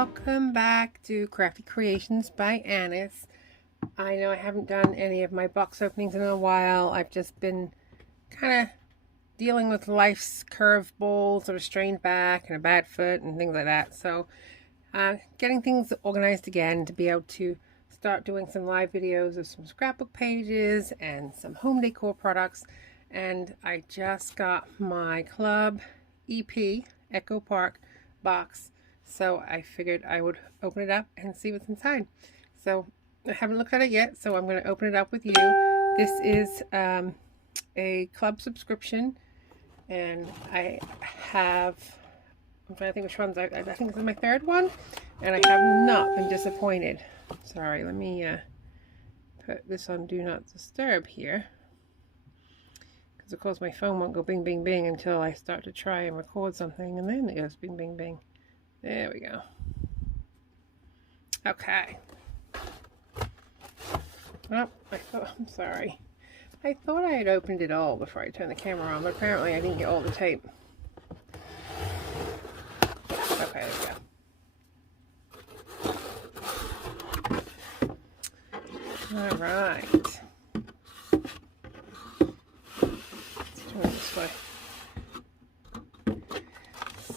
Welcome back to Crafty Creations by Annis. I know I haven't done any of my box openings in a while. I've just been kind of dealing with life's curveballs, sort of strained back and a bad foot and things like that. So getting things organized again to be able to start doing some live videos of some scrapbook pages and some home decor products. And I just got my Club EP Echo Park box, so I figured I would open it up and see what's inside. So I haven't looked at it yet, so I'm going to open it up with you. This is a club subscription, and I have, I'm trying to think which ones, I think this is my third one, and I have not been disappointed. Sorry, let me put this on Do Not Disturb here. Of course my phone won't go bing bing bing until I start to try and record something, and then it goes bing bing bing. There we go. Okay. Oh, I'm sorry. I thought I had opened it all before I turned the camera on, but apparently I didn't get all the tape. Okay, there we go. Alright. This way.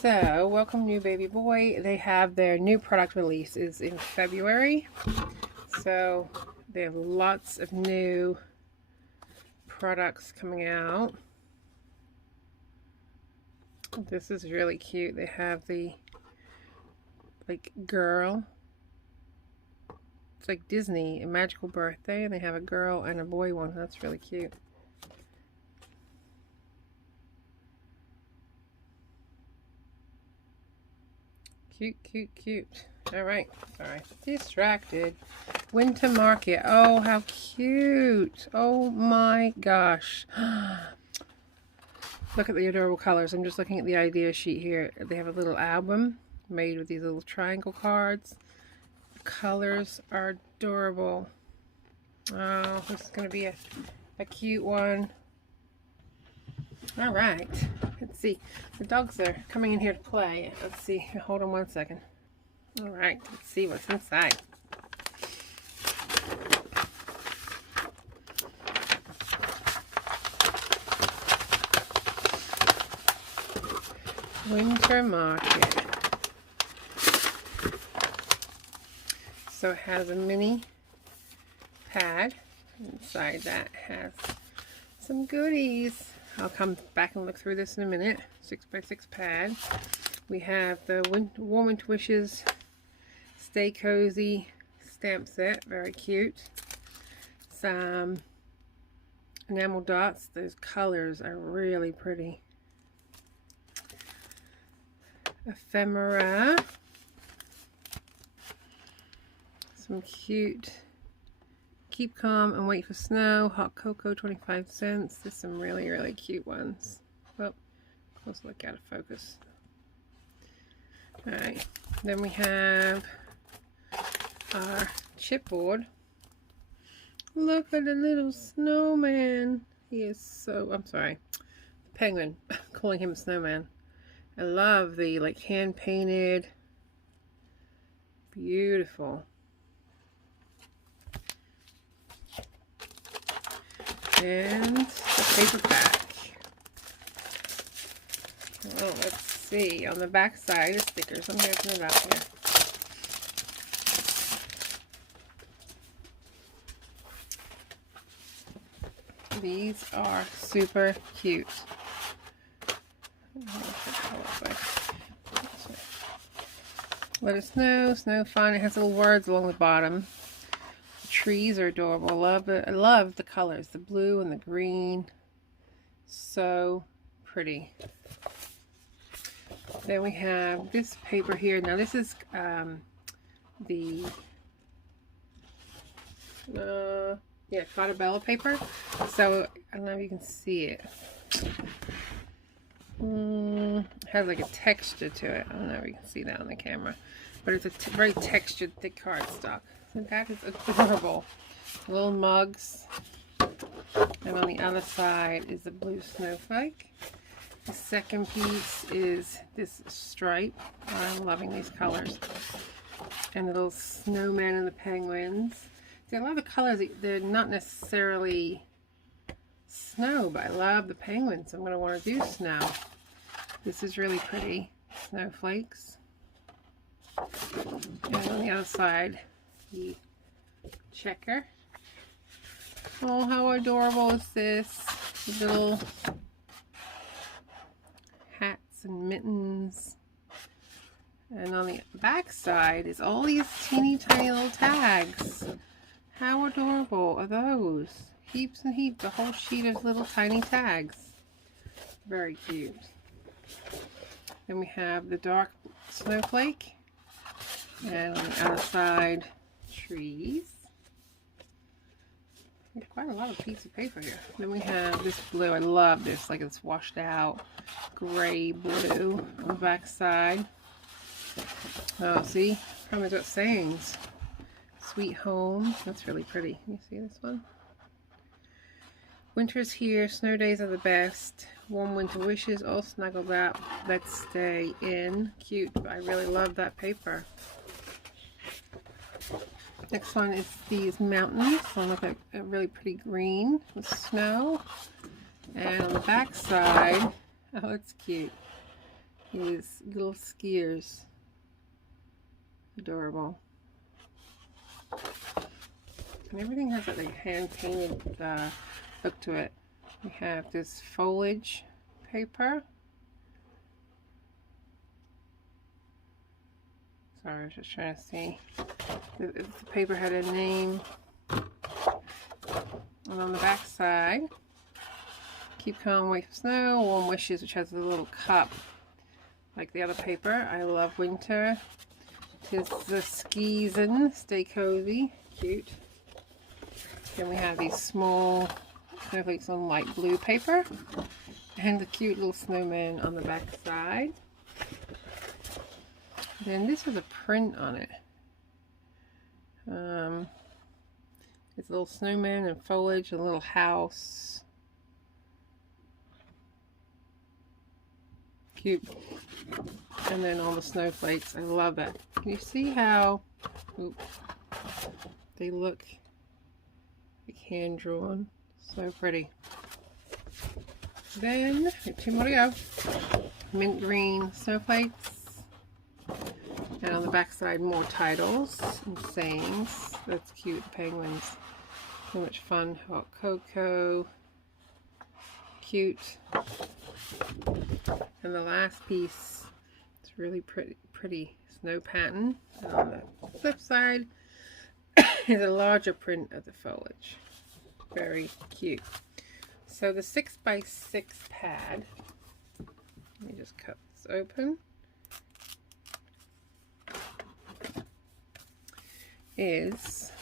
So, welcome new baby boy. They have their new product release is in February. So, they have lots of new products coming out. This is really cute. They have the girl. It's like Disney, a magical birthday, and they have a girl and a boy one. That's really cute. Cute, cute, cute. All right, sorry, distracted. Winter Market. Oh, how cute. Oh my gosh. Look at the adorable colors. I'm just looking at the idea sheet here. They have a little album made with these little triangle cards. The colors are adorable. Oh, this is going to be a cute one. All right, let's see. The dogs are coming in here to play. Let's see. Hold on one second. All right, let's see what's inside. Winter Market. So it has a mini pad. Inside that has some goodies. I'll come back and look through this in a minute. 6x6 pad. We have the Warm Winter Wishes Stay Cozy stamp set. Very cute. Some enamel dots. Those colors are really pretty. Ephemera. Some cute Keep Calm and Wait for Snow, Hot Cocoa, 25 cents. There's some really, really cute ones. Oh, close look out of focus. Alright, then we have our chipboard. Look at the little snowman. He is so, I'm sorry, the penguin, calling him a snowman. I love the hand painted, beautiful. And the paper pack. Oh, let's see. On the back side, the stickers. Let me open it up here. These are super cute. Let it snow, snow fun. It has little words along the bottom. Trees are adorable. I love the colors, the blue and the green. So pretty. Then we have this paper here. Now this is the Cartabella paper. So I don't know if you can see it. It has like a texture to it. I don't know if you can see that on the camera, but it's a very textured, thick cardstock. So that is adorable. Little mugs. And on the other side is the blue snowflake. The second piece is this stripe. I'm loving these colors. And the little snowman and the penguins. See, I love the colors. They're not necessarily snow, but I love the penguins. I'm going to want to do snow. This is really pretty. Snowflakes. And on the other side, the checker. Oh, how adorable is this? The little hats and mittens. And on the back side is all these teeny tiny little tags. How adorable are those? Heaps and heaps, a whole sheet of little tiny tags. Very cute. Then we have the dark snowflake. And on the other side, trees. There's quite a lot of piece of paper here. Then we have this blue. I love this, like it's washed out gray blue on the back side. Oh, see? Promise got sayings. Sweet home. That's really pretty. Can you see this one? Winter's here. Snow days are the best. Warm winter wishes. All snuggled up. Let's stay in. Cute. I really love that paper. Next one is these mountains. One look like a really pretty green with snow. And on the back side, oh, it's cute. These little skiers. Adorable. And everything has that like hand-painted look to it. We have this foliage paper. Sorry, I was just trying to see if the paper had a name. And on the back side, keep calm, wait for snow, warm wishes, which has a little cup like the other paper. I love winter. Tis the season, stay cozy, cute. Then we have these small snowflakes on light blue paper, and the cute little snowman on the back side. Then this has a print on it. It's a little snowman and foliage, a little house. Cute. And then all the snowflakes. I love that. Can you see how they look like hand drawn? So pretty. Then, two more to go. Mint green snowflakes. And on the back side, more titles and sayings. That's cute. Penguins. So much fun. Hot cocoa. Cute. And the last piece, it's really pretty snow pattern. And on the flip side is a larger print of the foliage. Very cute. So the 6x6 pad, let me just cut this open, is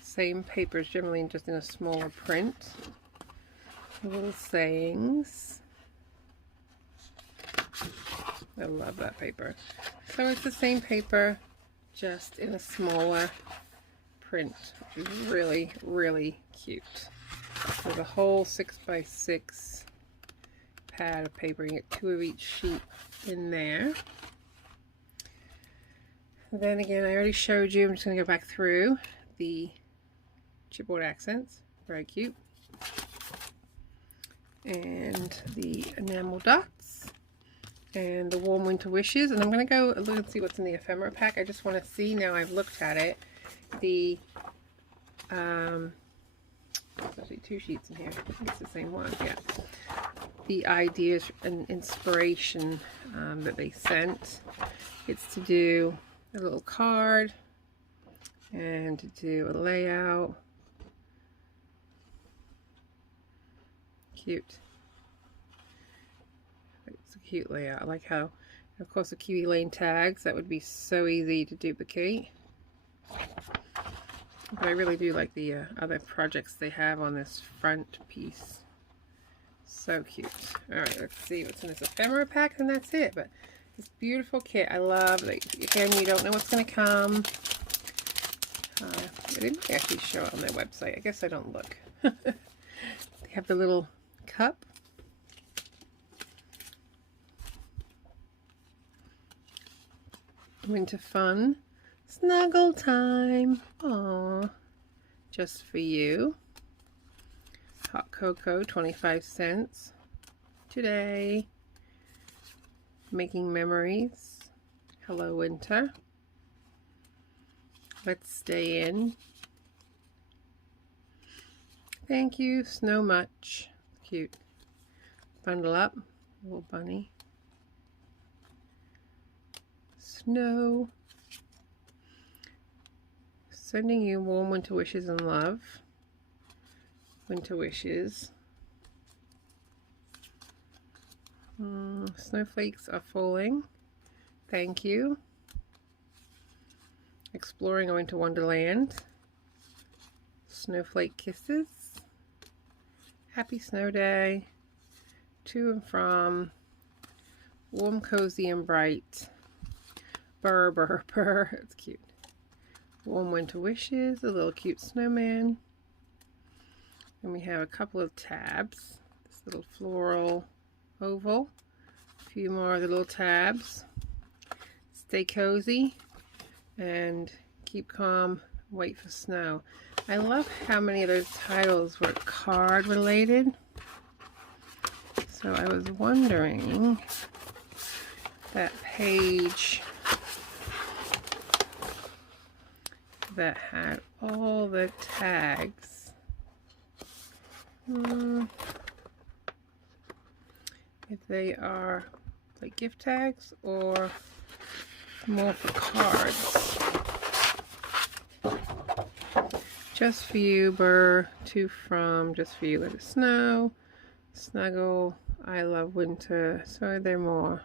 same papers, generally just in a smaller print. Little sayings. I love that paper. So it's the same paper, just in a smaller print, which is really, really cute. There's a whole 6x6 pad of paper. You get two of each sheet in there. Then again, I already showed you. I'm just going to go back through the chipboard accents. Very cute. And the enamel dots. And the warm winter wishes. And I'm going to go look and see what's in the ephemera pack. I just want to see, now I've looked at it, the there's actually two sheets in here. I think it's the same one. Yeah. The ideas and inspiration that they sent. It's to do a little card and to do a layout. Cute. It's a cute layout. I like how, of course, the Kiwi Lane tags, that would be so easy to duplicate. But I really do like the other projects they have on this front piece. So cute. Alright, let's see what's in this ephemera pack, and that's it. But this beautiful kit, I love. Like, again, you don't know what's going to come. They didn't actually show it on their website. I guess I don't look. They have the little cup Winter fun. Snuggle time. Aww. Just for you. Hot cocoa, 25 cents. Today. Making memories. Hello, winter. Let's stay in. Thank you so much. Cute. Bundle up, little bunny. Snow. Sending you warm winter wishes and love. Winter wishes. Snowflakes are falling. Thank you. Exploring a winter wonderland. Snowflake kisses. Happy snow day. To and from. Warm, cozy, and bright. Burr, burr, burr. It's cute. Warm winter wishes. A little cute snowman. And we have a couple of tabs. This little floral oval. A few more of the little tabs. Stay cozy and keep calm. Wait for snow. I love how many of those titles were card related. So I was wondering, that page that had all the tags, if they are like gift tags or more for cards. Just for you, burr, to, from, just for you, let it snow, snuggle, I love winter. So are there more?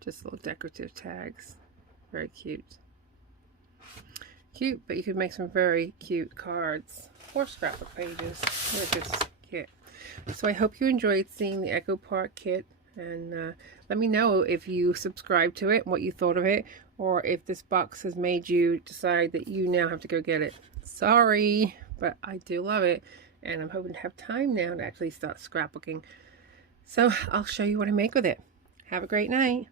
Just little decorative tags. Very cute. Cute, but you could make some very cute cards or scrapbook pages with this kit. So I hope you enjoyed seeing the Echo Park kit, and let me know if you subscribe to it, what you thought of it, or if this box has made you decide that you now have to go get it. Sorry, but I do love it, and I'm hoping to have time now to actually start scrapbooking. So I'll show you what I make with it. Have a great night.